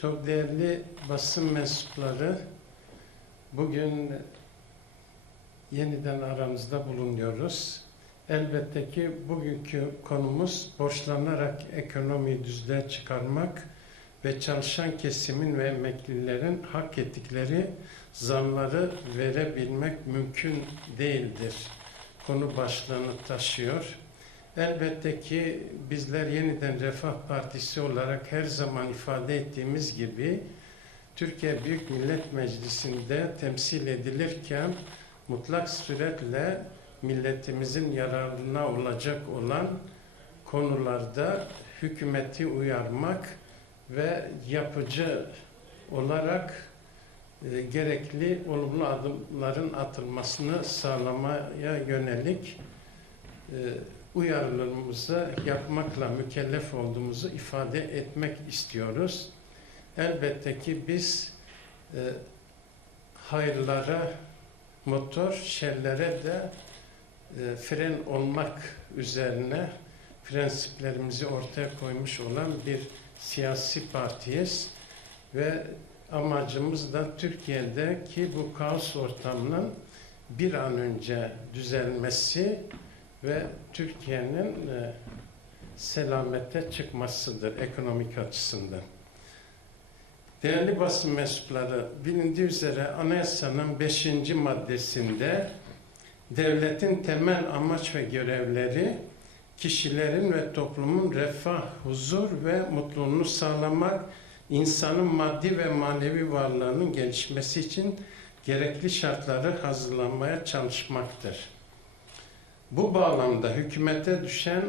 Çok değerli basın mensupları, bugün yeniden aramızda bulunuyoruz. Elbette ki bugünkü konumuz borçlanarak ekonomiyi düzlüğe çıkarmak ve çalışan kesimin ve emeklilerin hak ettikleri zamları verebilmek mümkün değildir. Konu başlığını taşıyor. Elbette ki bizler yeniden Refah Partisi olarak her zaman ifade ettiğimiz gibi Türkiye Büyük Millet Meclisi'nde temsil edilirken mutlak suretle milletimizin yararına olacak olan konularda hükümeti uyarmak ve yapıcı olarak e, gerekli olumlu adımların atılmasını sağlamaya yönelik e, uyarılarımızı yapmakla mükellef olduğumuzu ifade etmek istiyoruz. Elbette ki biz e, hayırlara motor, şerlere de e, fren olmak üzerine prensiplerimizi ortaya koymuş olan bir siyasi partiyiz ve amacımız da Türkiye'deki bu kaos ortamının bir an önce düzelmesi ve Türkiye'nin e, selamete çıkmasıdır ekonomik açısından. Değerli basın mensupları, bilindiği üzere anayasanın 5. maddesinde devletin temel amaç ve görevleri kişilerin ve toplumun refah, huzur ve mutluluğunu sağlamak, insanın maddi ve manevi varlığının gelişmesi için gerekli şartları hazırlanmaya çalışmaktır. Bu bağlamda hükümete düşen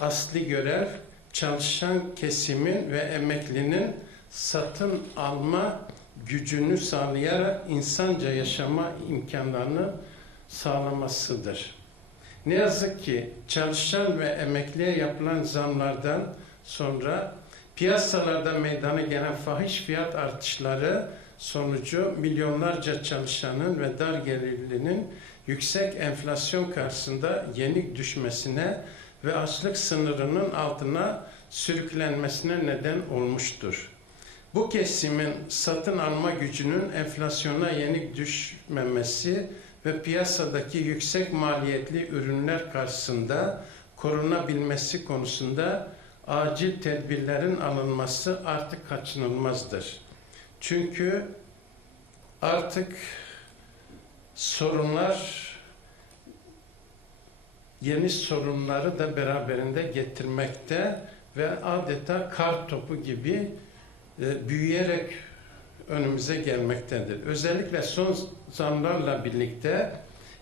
asli görev çalışan kesimin ve emeklinin satın alma gücünü sağlayarak insanca yaşama imkanlarını sağlamasıdır. Ne yazık ki çalışan ve emekliye yapılan zamlardan sonra piyasalarda meydana gelen fahiş fiyat artışları sonucu milyonlarca çalışanın ve dar gelirlinin yüksek enflasyon karşısında yenik düşmesine ve açlık sınırının altına sürüklenmesine neden olmuştur. Bu kesimin satın alma gücünün enflasyona yenik düşmemesi ve piyasadaki yüksek maliyetli ürünler karşısında korunabilmesi konusunda acil tedbirlerin alınması artık kaçınılmazdır. Çünkü artık sorunlar yeni sorunları da beraberinde getirmekte ve adeta kar topu gibi e, büyüyerek önümüze gelmektedir. Özellikle son zamlarla birlikte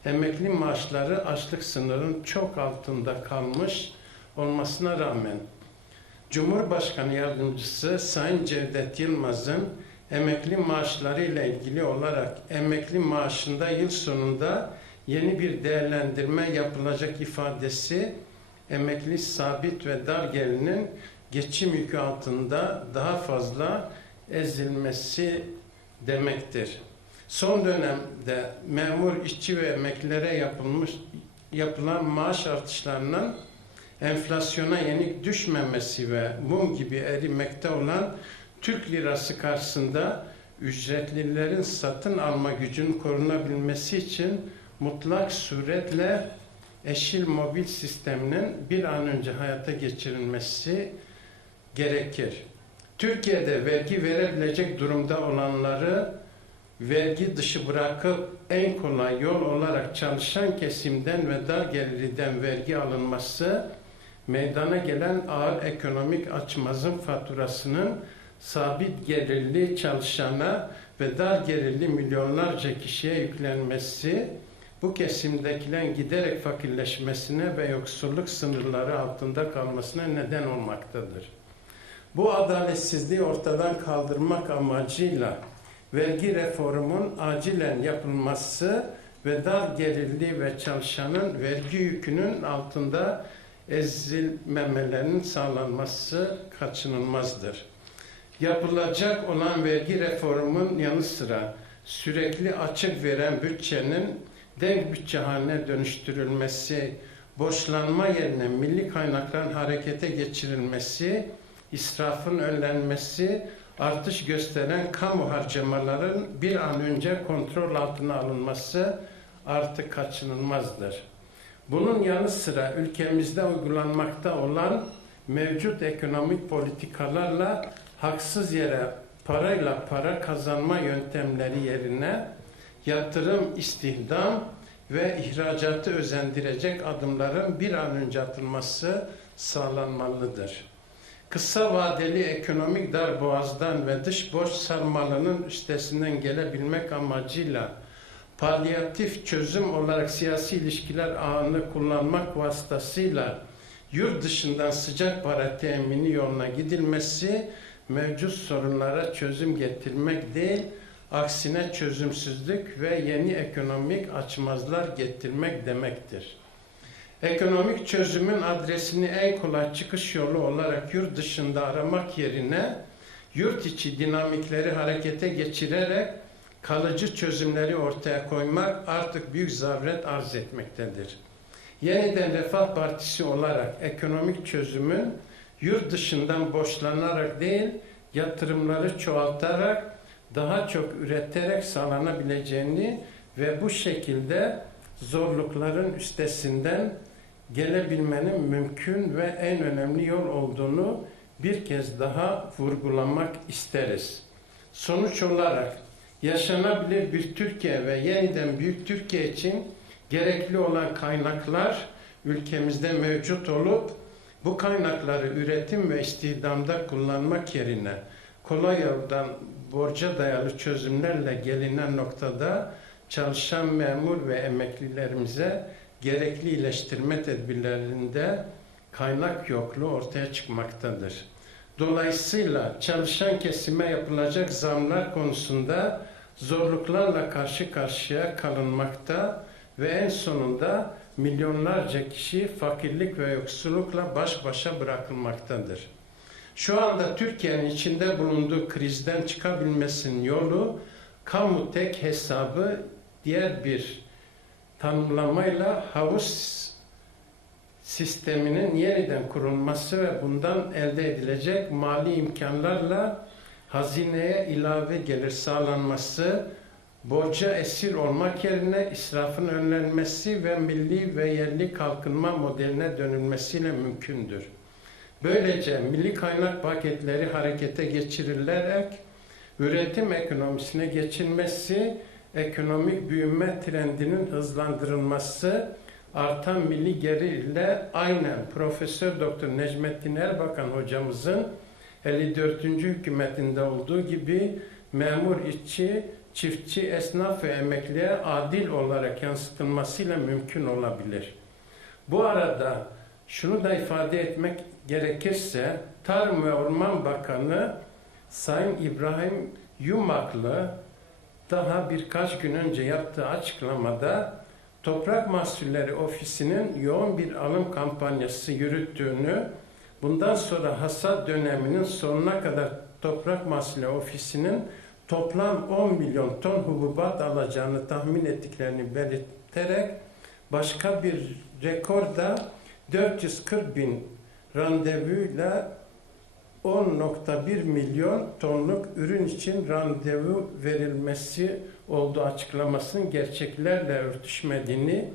emekli maaşları açlık sınırının çok altında kalmış olmasına rağmen Cumhurbaşkanı Yardımcısı Sayın Cevdet Yılmaz'ın emekli maaşları ile ilgili olarak emekli maaşında yıl sonunda yeni bir değerlendirme yapılacak ifadesi emekli sabit ve dar gelinin geçim yükü altında daha fazla ezilmesi demektir. Son dönemde memur, işçi ve emeklilere yapılmış yapılan maaş artışlarının enflasyona yenik düşmemesi ve mum gibi erimekte olan Türk lirası karşısında ücretlilerin satın alma gücünün korunabilmesi için mutlak suretle eşil mobil sisteminin bir an önce hayata geçirilmesi gerekir. Türkiye'de vergi verebilecek durumda olanları vergi dışı bırakıp en kolay yol olarak çalışan kesimden ve dar gelirden vergi alınması meydana gelen ağır ekonomik açmazın faturasının sabit gelirli çalışana ve dar gelirli milyonlarca kişiye yüklenmesi bu kesimdekilerin giderek fakirleşmesine ve yoksulluk sınırları altında kalmasına neden olmaktadır. Bu adaletsizliği ortadan kaldırmak amacıyla vergi reformun acilen yapılması ve dar gelirli ve çalışanın vergi yükünün altında ezilmemelerinin sağlanması kaçınılmazdır. Yapılacak olan vergi reformun yanı sıra sürekli açık veren bütçenin denk bütçe haline dönüştürülmesi, borçlanma yerine milli kaynakların harekete geçirilmesi, israfın önlenmesi, artış gösteren kamu harcamaların bir an önce kontrol altına alınması artık kaçınılmazdır. Bunun yanı sıra ülkemizde uygulanmakta olan mevcut ekonomik politikalarla haksız yere parayla para kazanma yöntemleri yerine yatırım, istihdam ve ihracatı özendirecek adımların bir an önce atılması sağlanmalıdır. Kısa vadeli ekonomik darboğazdan ve dış borç sarmalının üstesinden gelebilmek amacıyla palyatif çözüm olarak siyasi ilişkiler ağını kullanmak vasıtasıyla yurt dışından sıcak para temini yoluna gidilmesi mevcut sorunlara çözüm getirmek değil, aksine çözümsüzlük ve yeni ekonomik açmazlar getirmek demektir. Ekonomik çözümün adresini en kolay çıkış yolu olarak yurt dışında aramak yerine yurt içi dinamikleri harekete geçirerek kalıcı çözümleri ortaya koymak artık büyük zavret arz etmektedir. Yeniden Refah Partisi olarak ekonomik çözümün yurt dışından borçlanarak değil, yatırımları çoğaltarak, daha çok üreterek sağlanabileceğini ve bu şekilde zorlukların üstesinden gelebilmenin mümkün ve en önemli yol olduğunu bir kez daha vurgulamak isteriz. Sonuç olarak yaşanabilir bir Türkiye ve yeniden büyük Türkiye için gerekli olan kaynaklar ülkemizde mevcut olup bu kaynakları üretim ve istihdamda kullanmak yerine kolay yoldan borca dayalı çözümlerle gelinen noktada çalışan memur ve emeklilerimize gerekli iyileştirme tedbirlerinde kaynak yokluğu ortaya çıkmaktadır. Dolayısıyla çalışan kesime yapılacak zamlar konusunda zorluklarla karşı karşıya kalınmakta ve en sonunda milyonlarca kişi fakirlik ve yoksullukla baş başa bırakılmaktadır. Şu anda Türkiye'nin içinde bulunduğu krizden çıkabilmesinin yolu kamu tek hesabı diğer bir tanımlamayla havuz sisteminin yeniden kurulması ve bundan elde edilecek mali imkanlarla hazineye ilave gelir sağlanması, borca esir olmak yerine israfın önlenmesi ve milli ve yerli kalkınma modeline dönülmesiyle mümkündür. Böylece milli kaynak paketleri harekete geçirilerek üretim ekonomisine geçilmesi, ekonomik büyüme trendinin hızlandırılması, artan milli gelir ile aynen Profesör Doktor Necmettin Erbakan hocamızın 54. hükümetinde olduğu gibi memur işçi, çiftçi, esnaf ve emekliye adil olarak yansıtılmasıyla mümkün olabilir. Bu arada şunu da ifade etmek gerekirse Tarım ve Orman Bakanı Sayın İbrahim Yumaklı daha birkaç gün önce yaptığı açıklamada Toprak Mahsulleri Ofisi'nin yoğun bir alım kampanyası yürüttüğünü, bundan sonra hasat döneminin sonuna kadar Toprak Mahsulleri Ofisi'nin toplam 10 milyon ton hububat alacağını tahmin ettiklerini belirterek başka bir rekor da 440 bin randevuyla 10.1 milyon tonluk ürün için randevu verilmesi olduğu açıklamasının gerçeklerle örtüşmediğini,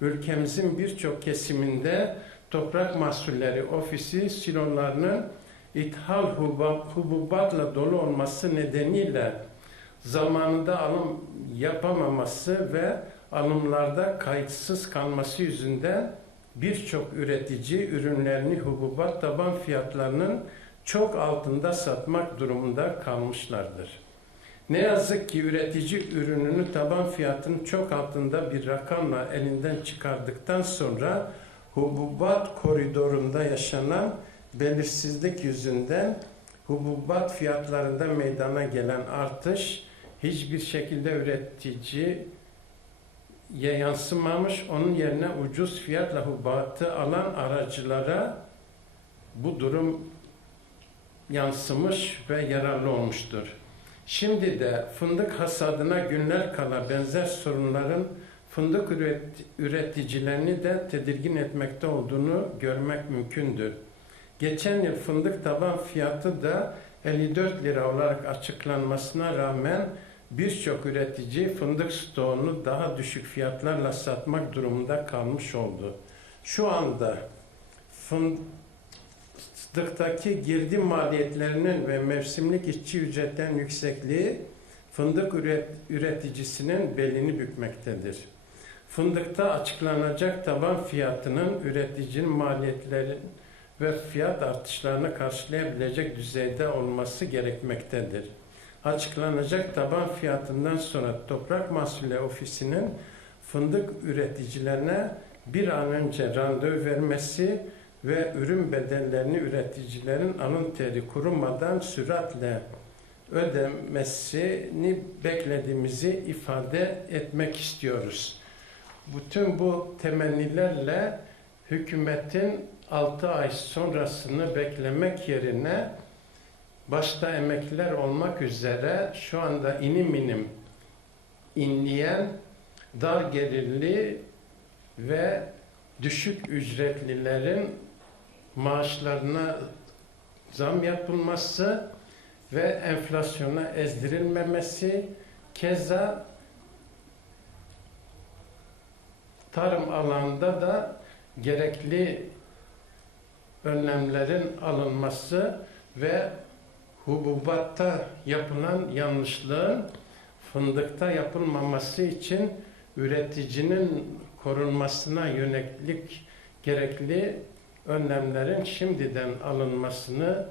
ülkemizin birçok kesiminde Toprak Mahsulleri Ofisi silonlarının ithal hububatla dolu olması nedeniyle zamanında alım yapamaması ve alımlarda kayıtsız kalması yüzünden birçok üretici ürünlerini hububat taban fiyatlarının çok altında satmak durumunda kalmışlardır. Ne yazık ki üretici ürününü taban fiyatının çok altında bir rakamla elinden çıkardıktan sonra hububat koridorunda yaşanan belirsizlik yüzünden hububat fiyatlarında meydana gelen artış hiçbir şekilde üreticiye yansımamış, onun yerine ucuz fiyatla hububatı alan aracılara bu durum yansımış ve yararlı olmuştur. Şimdi de fındık hasadına günler kala benzer sorunların fındık üreticilerini de tedirgin etmekte olduğunu görmek mümkündür. Geçen yıl fındık taban fiyatı da 54 lira olarak açıklanmasına rağmen birçok üretici fındık stoğunu daha düşük fiyatlarla satmak durumunda kalmış oldu. Şu anda fındıktaki girdi maliyetlerinin ve mevsimlik işçi ücretlerin yüksekliği fındık üret, üreticisinin belini bükmektedir. Fındıkta açıklanacak taban fiyatının üreticinin maliyetleri ve fiyat artışlarını karşılayabilecek düzeyde olması gerekmektedir. Açıklanacak taban fiyatından sonra Toprak Mahsulleri Ofisi'nin fındık üreticilerine bir an önce randevu vermesi ve ürün bedellerini üreticilerin alın teri kurumadan süratle ödemesini beklediğimizi ifade etmek istiyoruz. Bütün bu temennilerle hükümetin 6 ay sonrasını beklemek yerine başta emekliler olmak üzere şu anda inim inim inleyen dar gelirli ve düşük ücretlilerin maaşlarına zam yapılması ve enflasyona ezdirilmemesi keza tarım alanında da gerekli önlemlerin alınması ve hububatta yapılan yanlışlığın fındıkta yapılmaması için üreticinin korunmasına yönelik gerekli önlemlerin şimdiden alınmasını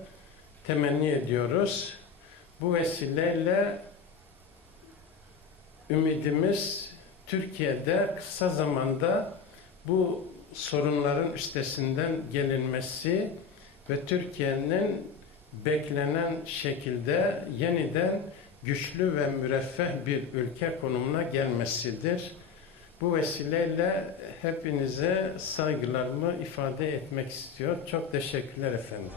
temenni ediyoruz. Bu vesileyle ümidimiz Türkiye'de kısa zamanda bu sorunların üstesinden gelinmesi ve Türkiye'nin beklenen şekilde yeniden güçlü ve müreffeh bir ülke konumuna gelmesidir. Bu vesileyle hepinize saygılarımı ifade etmek istiyor. Çok teşekkürler efendim.